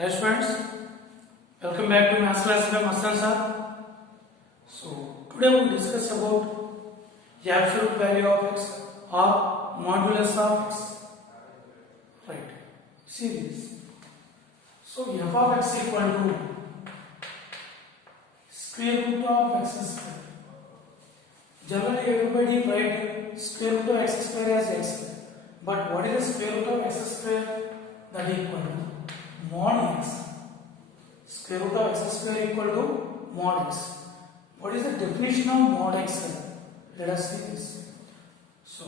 Hi students, welcome back to Maths class by Mastan sir. So today we will discuss about the absolute value of x or modulus of x. Right. See this. So f of x equal to square root of x square. Generally everybody write square root of x square as x. But what is the square root of x square? That equal to mod x. Square root of x square equal to mod x. What is the definition of mod x? Let us see this. So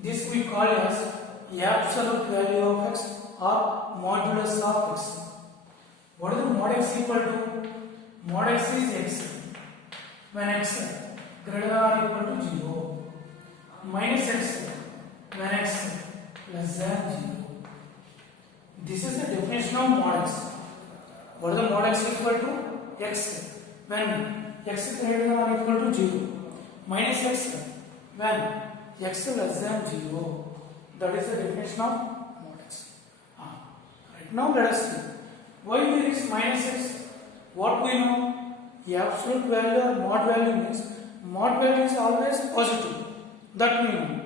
this we call as the absolute value of x or modulus of x. What is the mod x equal to? Mod x is x when x greater than or equal to 0, minus x when x less than 0. This is the definition of mod x. What is the mod x equal to? X when x greater than or equal to 0, minus x when x less than 0. That is the definition of mod x. Right now let us see why there is minus x. What we know, the absolute value or mod value means mod value is always positive. That we know.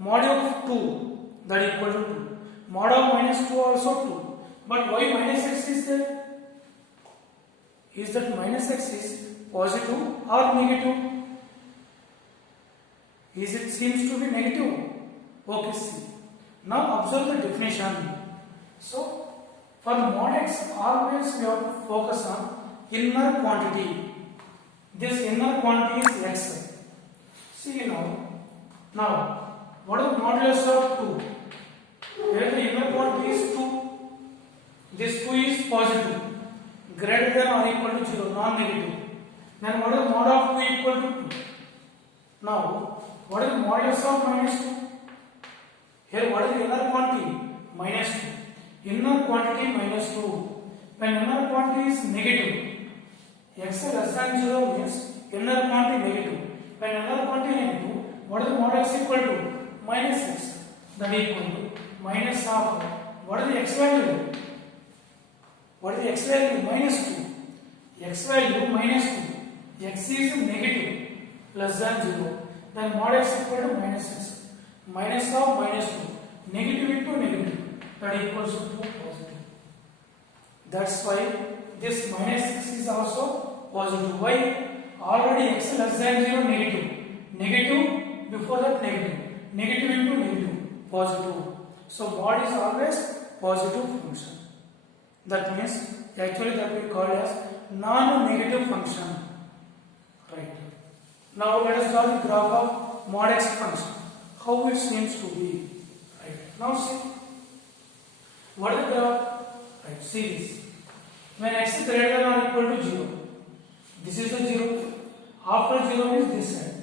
Mod of 2 that equal to 2. Mod of minus 2 also 2. But why minus x is there? Is that minus x is positive or negative? Is it seems to be negative? Okay, see. Now observe the definition. So for mod x always we have to focus on inner quantity. This inner quantity is x. See now what is the modulus of 2? Where the inner quantity is 2, this 2 is positive, greater than or equal to 0, non-negative. Then what is the mod of 2 equal to 2? Now, what is the modulus of minus 2? Here, what is the inner quantity? Minus 2. Inner quantity minus 2. When inner quantity is negative, x less than 0 means inner quantity negative. When inner quantity negative, what is the mod x equal to? Minus x. That equal to minus of, what is the x value? What is the x value? Minus 2. X value minus 2. X is negative, less than 0. Then mod x equal to minus x. Minus of minus 2. Negative into negative. That equals to positive. That's why this minus x is also positive. Why? Already x less than 0 negative. Negative before that negative. Negative into negative. Positive. So mod is always positive function. That means actually that we call as non-negative function. Right. Now let us draw the graph of mod x function. How it seems to be. Right. Now see. What is the graph? Right. See this. When x is greater than or equal to 0, this is the 0. After 0 means this side.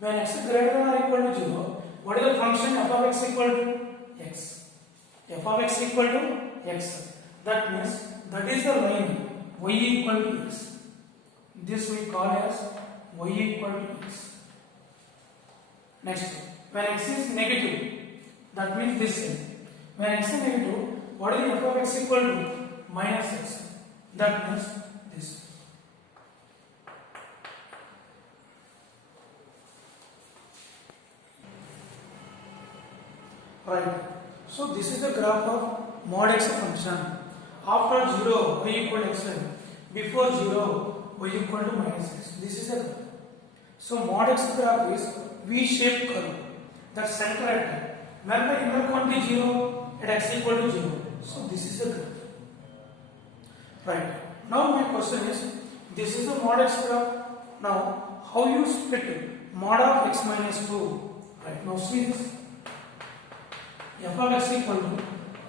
When x is greater than or equal to 0, what is the function f of x equal to? X. F of x equal to x. That means that is the line y equal to x. This we call as y equal to x. Next, when x is negative, that means this side. When x is negative, what is f of x equal to? Minus x. That means this. Right. So this is the graph of mod x function. After 0, y equal to x. Before 0, y equal to minus x. This is the graph. So mod x graph is V-shaped curve. That center at when the inner quantity 0 at x equal to 0. So this is the graph. Right. Now my question is, this is the mod x graph. Now how you split mod of x minus 2? Right. Now see this. F of x equal to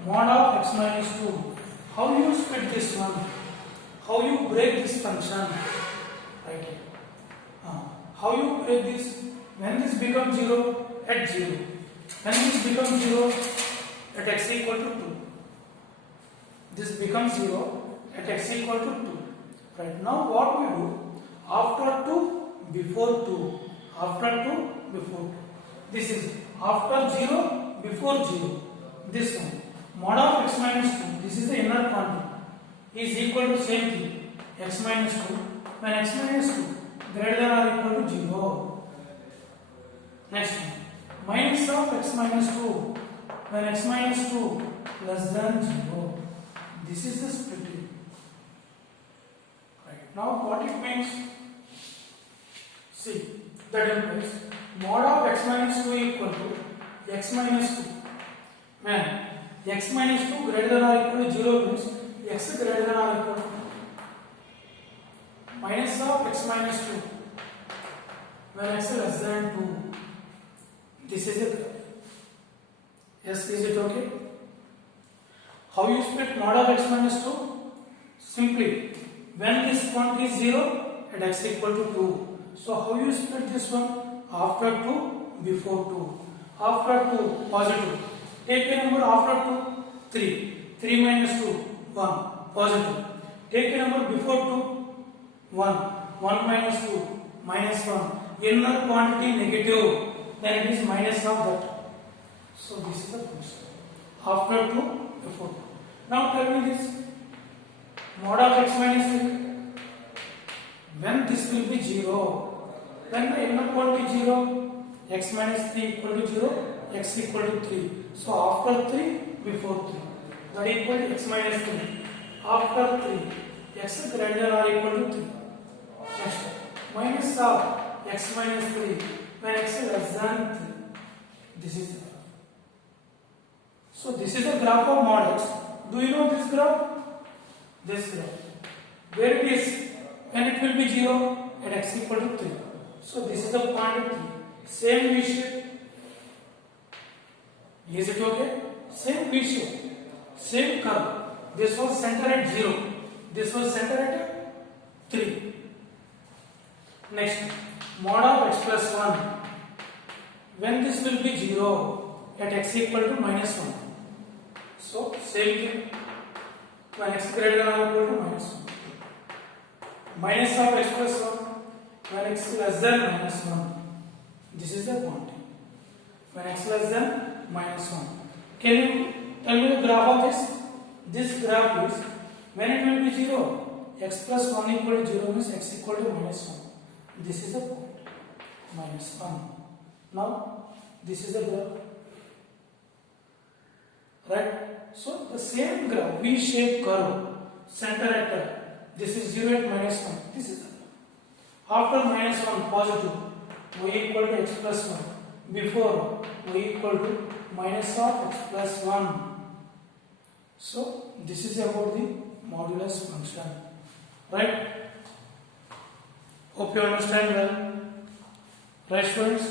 mod of x minus 2. How you split this one? How you break this function? Right. How you break this? When this becomes 0 at 0. When this becomes 0 at x equal to 2. This becomes 0 at x equal to 2. Right. Now what we do? After 2, before 2. After 2, before 2. This is after 0, before 0. This one. Mod of x minus 2. This is the inner quantity. is equal to same thing x minus 2 when x minus 2 greater than or equal to 0. Next one, minus of x minus 2 when x minus 2 less than 0. This is the splitting. Right. Now what it means? See, that implies mod of x minus 2 equal to x minus 2 when x minus 2 greater than or equal to 0 means x greater than or equal to minus of x minus 2 when x less than 2. This is it. Yes, is it okay? How you split mod of x minus 2? Simply, when this quantity is 0 and x equal to 2. So how you split this one? After 2, before 2. After 2, positive. Take a number after 2, 3. 3 minus 2, 1, positive. Take a number before 2, 1. 1 minus 2, minus 1. Inner quantity negative, then it is minus of that. So this is the function. After 2, before 2. Now tell me this. Mod of x minus 3. When this will be 0, when the inner quantity 0, x minus 3 equal to 0, x equal to 3. So after 3, before 3. That equal to x minus 3. After 3, x greater than or equal to 3. Next, minus of x minus 3 when x less than 3. This is the graph. So this is the graph of mod x. Do you know this graph? This graph. Where it is? When it will be 0 and x equal to 3. So this is the point of 3. Same V shape. Is it okay? Same V shape. Same curve. This was center at 0. This was center at 3. Next, mod of x plus 1. When this will be 0 at x equal to minus 1. So same thing. When x greater than or equal to minus 1. Minus of x plus 1 when x less than minus 1. This is the quantity. When x less than minus 1. Can you tell me the graph of this? This graph is when it will be 0. X plus 1 equal to 0 means x equal to minus 1. This is the point. Minus 1. Now this is the graph. Right? So the same graph, V-shaped curve, center at this is 0 at minus 1. This is the graph. After minus 1, positive, y equal to x plus 1. Before, y equal to minus of x plus 1. So this is about the modulus function. Right? Hope you understand well. Right, students?